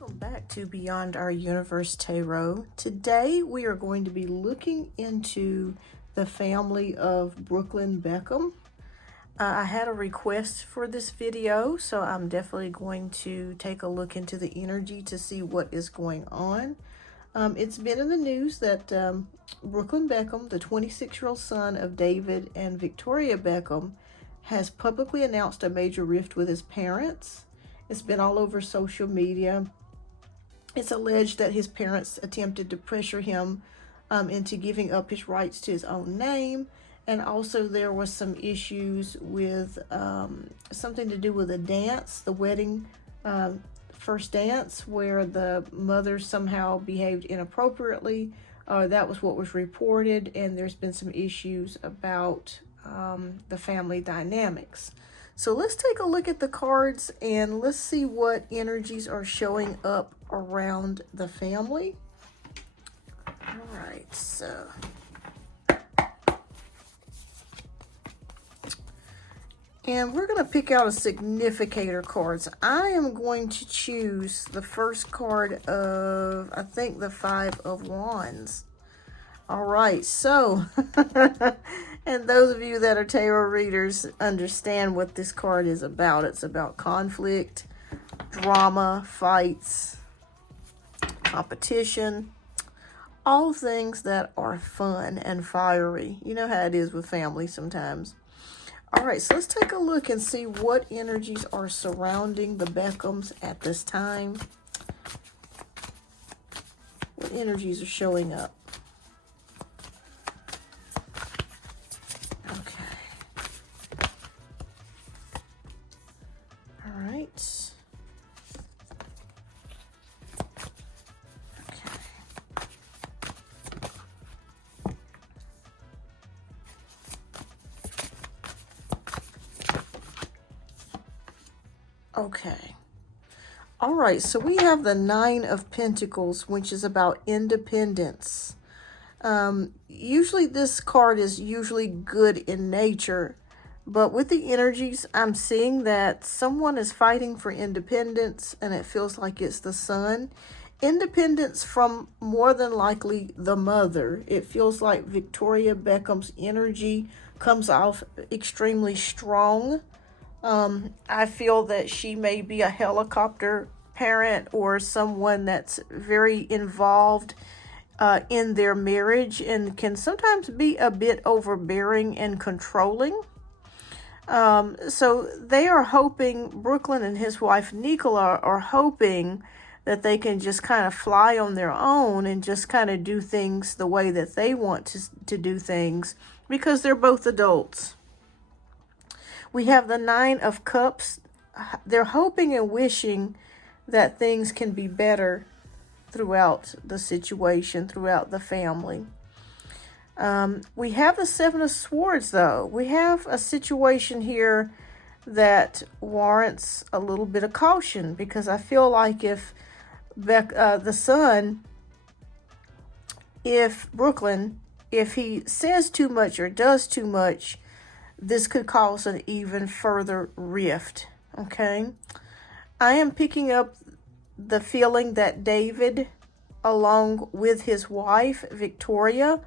Welcome back to Beyond Our Universe Tarot. Today we are going to be looking into the family of Brooklyn Beckham. I had a request for this video, so I'm definitely going to take a look into the energy to see what is going on. It's been in the news that Brooklyn Beckham, the 26-year-old son of David and Victoria Beckham, has publicly announced a major rift with his parents. It's been all over social media. It's alleged that his parents attempted to pressure him into giving up his rights to his own name. And also there was some issues with something to do with a dance, the wedding first dance, where the mother somehow behaved inappropriately. That was what was reported, and there's been some issues about the family dynamics. So let's take a look at the cards and let's see what energies are showing up around the family. All right, so and we're going to pick out a significator cards. I am going to choose the first card of, I think, the Five of Wands. All right, so, and those of you that are tarot readers understand what this card is about. It's about conflict, drama, fights, competition, all things that are fun and fiery. You know how it is with family sometimes. All right, so let's take a look and see what energies are surrounding the Beckhams at this time. What energies are showing up? Okay. All right, so we have the Nine of Pentacles, which is about independence. Usually this card is usually good in nature, but with the energies, I'm seeing that someone is fighting for independence, and it feels like it's the son. Independence from more than likely the mother. It feels like Victoria Beckham's energy comes off extremely strong. I feel that she may be a helicopter parent or someone that's very involved in their marriage and can sometimes be a bit overbearing and controlling. So they are hoping, Brooklyn and his wife Nicola are hoping that they can just kind of fly on their own and just kind of do things the way that they want to do things, because they're both adults. We have the Nine of Cups. They're hoping and wishing that things can be better throughout the situation, throughout the family. We have the Seven of Swords, though. We have a situation here that warrants a little bit of caution, because I feel like if the son, if Brooklyn, if he says too much or does too much, this could cause an even further rift, okay? I am picking up the feeling that David, along with his wife, Victoria,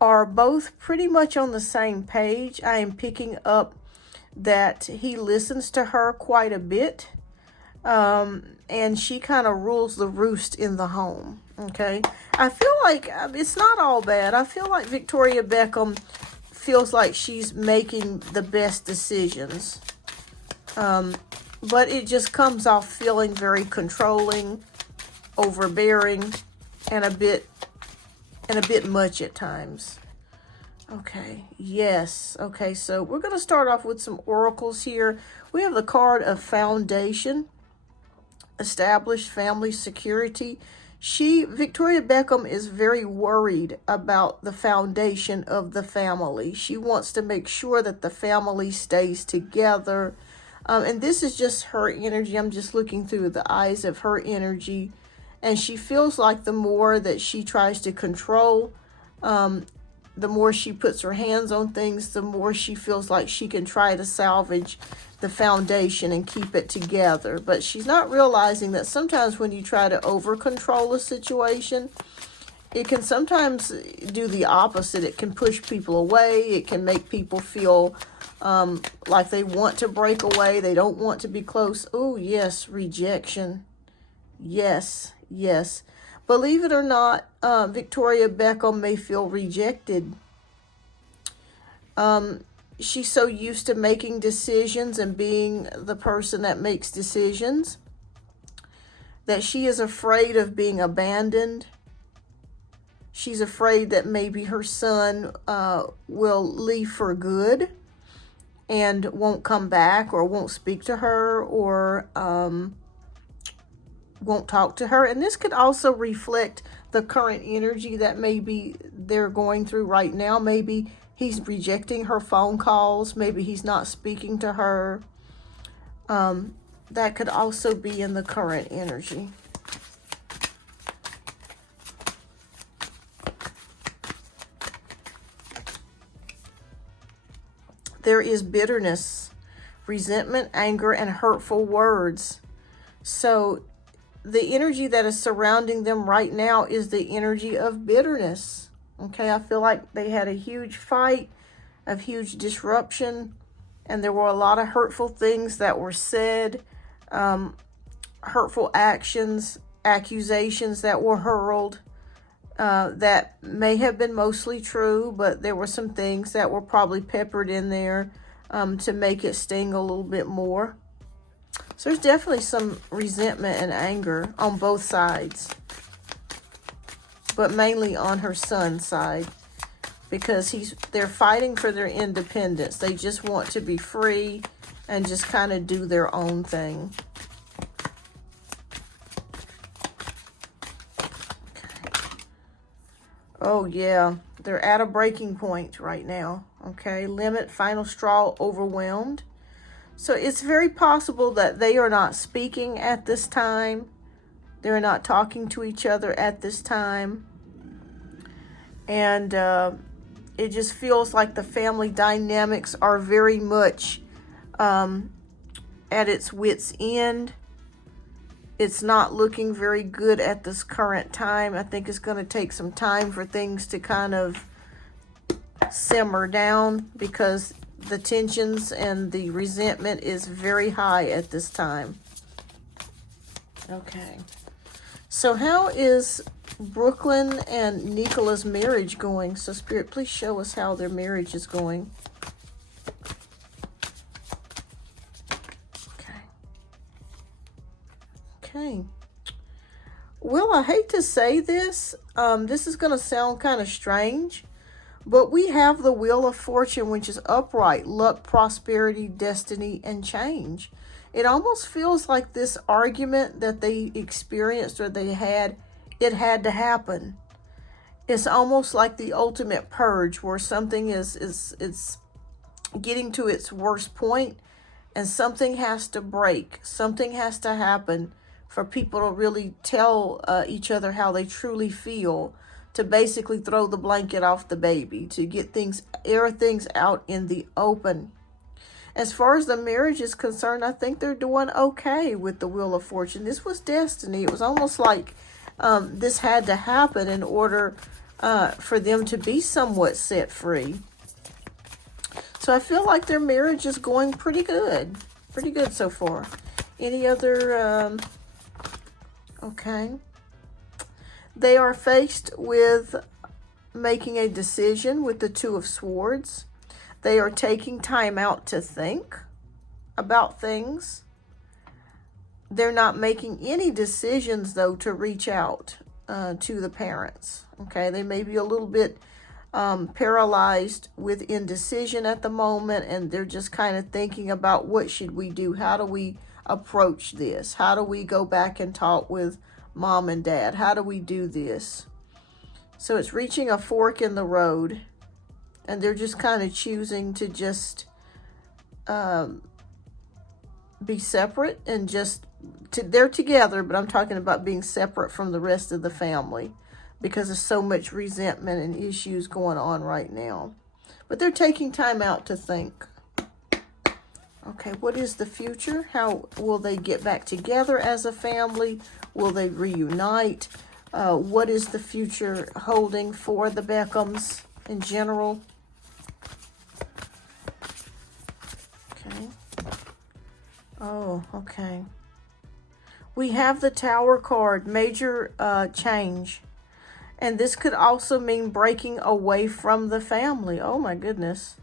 are both pretty much on the same page. I am picking up that he listens to her quite a bit, and she kind of rules the roost in the home, okay? I feel like it's not all bad. I feel like Victoria Beckham feels like she's making the best decisions, but it just comes off feeling very controlling, overbearing, and a bit much at times. Okay, yes. Okay, so we're going to start off with some oracles here. We have the card of Foundation, established family security. Victoria Beckham is very worried about the foundation of the family. She wants to make sure that the family stays together. And this is just her energy. I'm just looking through the eyes of her energy. And she feels like the more that she tries to control the more she puts her hands on things, the more she feels like she can try to salvage the foundation and keep it together. But she's not realizing that sometimes when you try to over control a situation, it can sometimes do the opposite. It can push people away. It can make people feel like they want to break away. They don't want to be close. Oh, yes, rejection. Yes, yes. Believe it or not, Victoria Beckham may feel rejected. She's so used to making decisions and being the person that makes decisions that she is afraid of being abandoned. She's afraid that maybe her son will leave for good and won't come back, or won't speak to her, or won't talk to her. And this could also reflect the current energy that maybe they're going through right now. Maybe he's rejecting her phone calls. Maybe he's not speaking to her. That could also be in the current energy. There is bitterness, resentment, anger, and hurtful words. So the energy that is surrounding them right now is the energy of bitterness. Okay, I feel like they had a huge fight, a huge disruption, and there were a lot of hurtful things that were said, hurtful actions, accusations that were hurled. That may have been mostly true, but there were some things that were probably peppered in there to make it sting a little bit more. So there's definitely some resentment and anger on both sides, but mainly on her son's side, because they're fighting for their independence. They just want to be free and just kind of do their own thing. Oh, yeah. They're at a breaking point right now. Okay. Limit, final straw, overwhelmed. So it's very possible that they are not speaking at this time. They're not talking to each other at this time. And it just feels like the family dynamics are very much at its wit's end. It's not looking very good at this current time. I think it's going to take some time for things to kind of simmer down, because the tensions and the resentment is very high at this time. Okay. So how is Brooklyn and Nicola's marriage going? So Spirit, please show us how their marriage is going. Okay. Well, I hate to say this. This is going to sound kind of strange, but we have the Wheel of Fortune, which is upright, luck, prosperity, destiny, and change. It almost feels like this argument that they experienced or they had, it had to happen. It's almost like the ultimate purge, where something is getting to its worst point, and something has to break. Something has to happen for people to really tell each other how they truly feel, to basically throw the blanket off the baby, to get air things out in the open. As far as the marriage is concerned, I think they're doing okay with the Wheel of Fortune. This was destiny. It was almost like this had to happen in order for them to be somewhat set free. So I feel like their marriage is going pretty good. Pretty good so far. Any other... Okay. They are faced with making a decision with the Two of Swords. They are taking time out to think about things. They're not making any decisions, though, to reach out to the parents. Okay. They may be a little bit paralyzed with indecision at the moment, and they're just kind of thinking about, what should we do? How do we approach this? How do we go back and talk with mom and dad? How do we do this? So it's reaching a fork in the road, and they're just kind of choosing to just be separate, and they're together, but I'm talking about being separate from the rest of the family. because there's so much resentment and issues going on right now. But they're taking time out to think. Okay, what is the future? How will they get back together as a family? Will they reunite? What is the future holding for the Beckhams in general? Okay. Oh, okay. We have the Tower card, major change. And this could also mean breaking away from the family. Oh my goodness.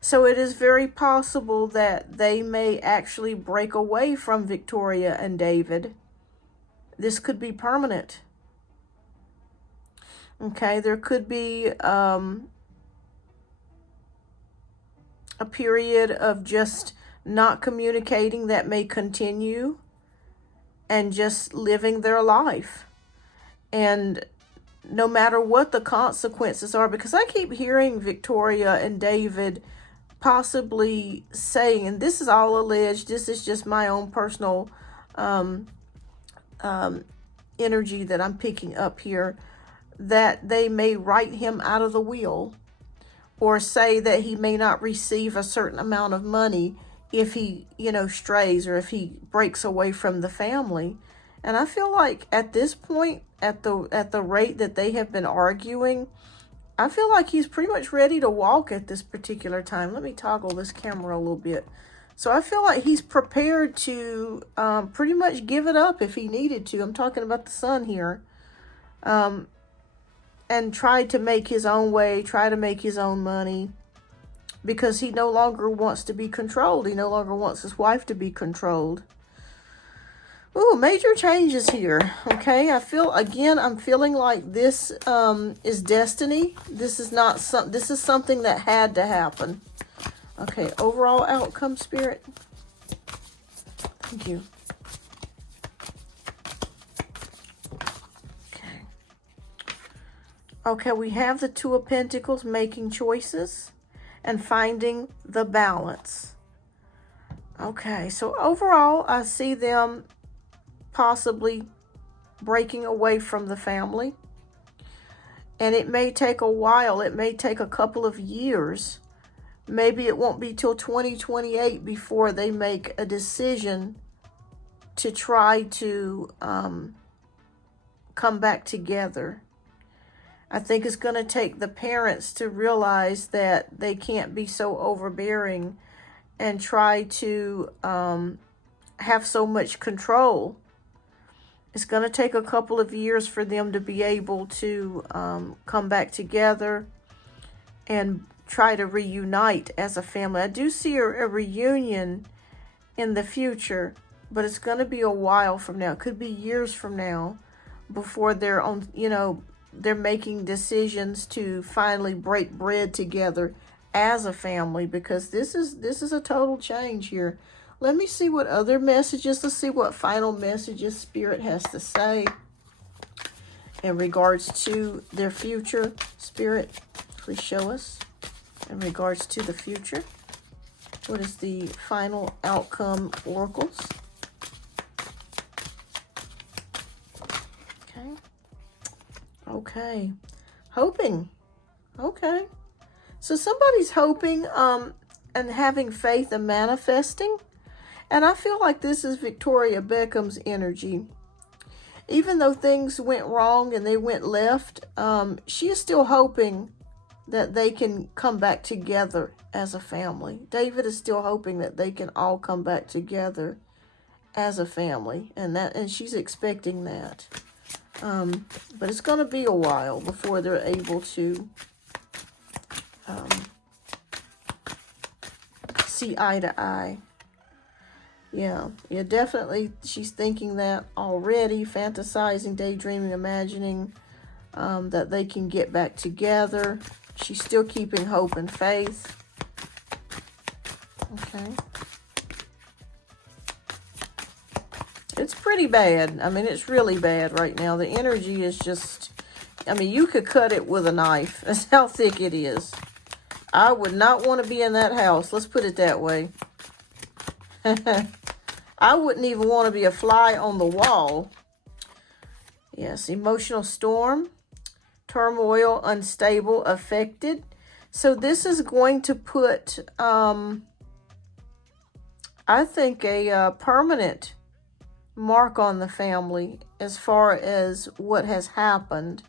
So it is very possible that they may actually break away from Victoria and David. This could be permanent. Okay, there could be a period of just not communicating that may continue and just living their life. And no matter what the consequences are, because I keep hearing Victoria and David possibly saying, and this is all alleged, this is just my own personal energy that I'm picking up here, that they may write him out of the will, or say that he may not receive a certain amount of money if he, strays, or if he breaks away from the family. And I feel like at this point, at the rate that they have been arguing, I feel like he's pretty much ready to walk at this particular time. Let me toggle this camera a little bit. So I feel like he's prepared to pretty much give it up if he needed to. I'm talking about the son here. And try to make his own way, try to make his own money, because he no longer wants to be controlled. He no longer wants his wife to be controlled. Ooh, major changes here. Okay, I'm feeling like this is destiny. This is not this is something that had to happen. Okay, overall outcome, Spirit. Thank you. Okay, we have the Two of Pentacles, making choices and finding the balance. Okay, so overall, I see them possibly breaking away from the family. And it may take a while. It may take a couple of years. Maybe it won't be till 2028 before they make a decision to try to come back together. I think it's going to take the parents to realize that they can't be so overbearing and try to have so much control. It's going to take a couple of years for them to be able to come back together and try to reunite as a family. I do see a reunion in the future, but it's going to be a while from now. It could be years from now before they're on, they're making decisions to finally break bread together as a family, because this is a total change here. Let me see what other messages, let's see what final messages Spirit has to say in regards to their future. Spirit, please show us in regards to the future. What is the final outcome, oracles? Okay, hoping. Okay, so somebody's hoping and having faith and manifesting. And I feel like this is Victoria Beckham's energy. Even though things went wrong and they went left, she is still hoping that they can come back together as a family. David is still hoping that they can all come back together as a family, and she's expecting that. But it's going to be a while before they're able to see eye to eye. Yeah, definitely. She's thinking that already, fantasizing, daydreaming, imagining that they can get back together. She's still keeping hope and faith. Okay. It's pretty bad. I mean, it's really bad right now. The energy is just, I mean, you could cut it with a knife. That's how thick it is. I would not want to be in that house. Let's put it that way. I wouldn't even want to be a fly on the wall. Yes, emotional storm, turmoil, unstable, affected. So this is going to put, I think, a permanent mark on the family as far as what has happened.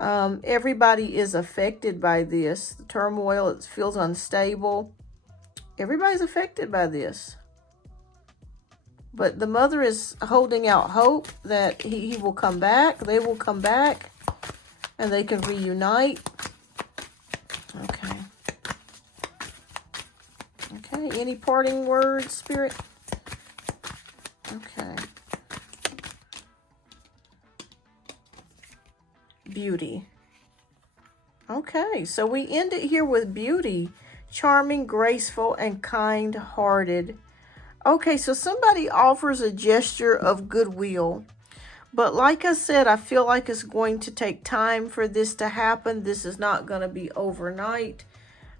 Everybody is affected by this. The turmoil, it feels unstable. Everybody's affected by this. But the mother is holding out hope that he will come back. They will come back and they can reunite. Okay. Okay. Any parting words, Spirit? Okay. Beauty. Okay. So we end it here with beauty. Charming, graceful, and kind-hearted. Okay, so somebody offers a gesture of goodwill. But like I said, I feel like it's going to take time for this to happen. This is not going to be overnight.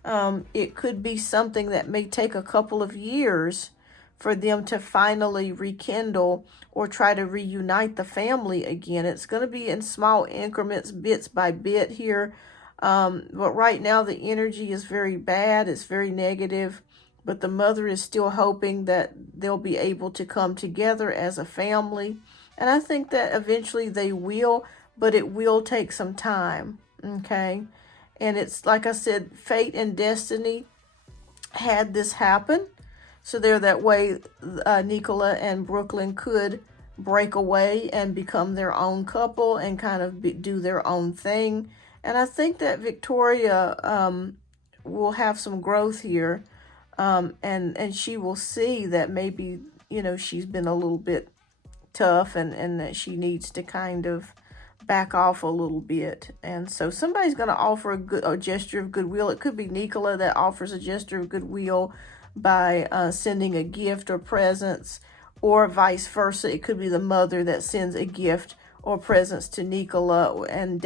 It could be something that may take a couple of years for them to finally rekindle or try to reunite the family again. It's going to be in small increments, bits by bit here. But right now the energy is very bad. It's very negative. But the mother is still hoping that they'll be able to come together as a family. And I think that eventually they will, but it will take some time, okay? And it's, like I said, fate and destiny had this happen. So there, that way, Nicola and Brooklyn could break away and become their own couple and kind of do their own thing. And I think that Victoria will have some growth here. And she will see that maybe, she's been a little bit tough and that she needs to kind of back off a little bit. And so somebody's going to offer a gesture of goodwill. It could be Nicola that offers a gesture of goodwill by sending a gift or presents, or vice versa. It could be the mother that sends a gift or presents to Nicola and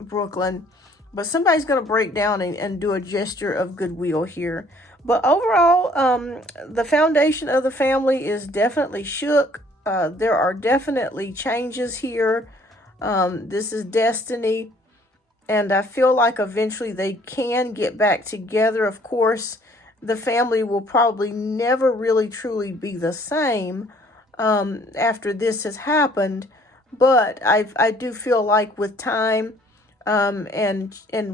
Brooklyn. But somebody's going to break down and do a gesture of goodwill here. But overall, the foundation of the family is definitely shook. There are definitely changes here. This is destiny. And I feel like eventually they can get back together. Of course, the family will probably never really truly be the same after this has happened. But I do feel like with time, and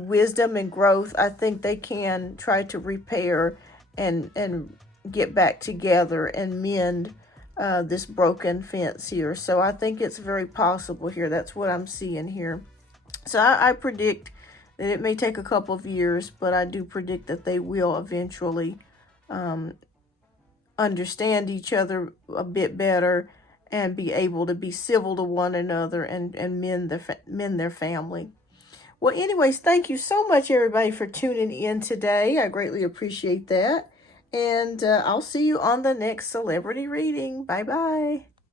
wisdom and growth, I think they can try to repair and get back together and mend this broken fence here. So I think it's very possible here. That's what I'm seeing here. So I predict that it may take a couple of years, but I do predict that they will eventually understand each other a bit better and be able to be civil to one another and mend their family. Well, anyways, thank you so much, everybody, for tuning in today. I greatly appreciate that. And I'll see you on the next celebrity reading. Bye-bye.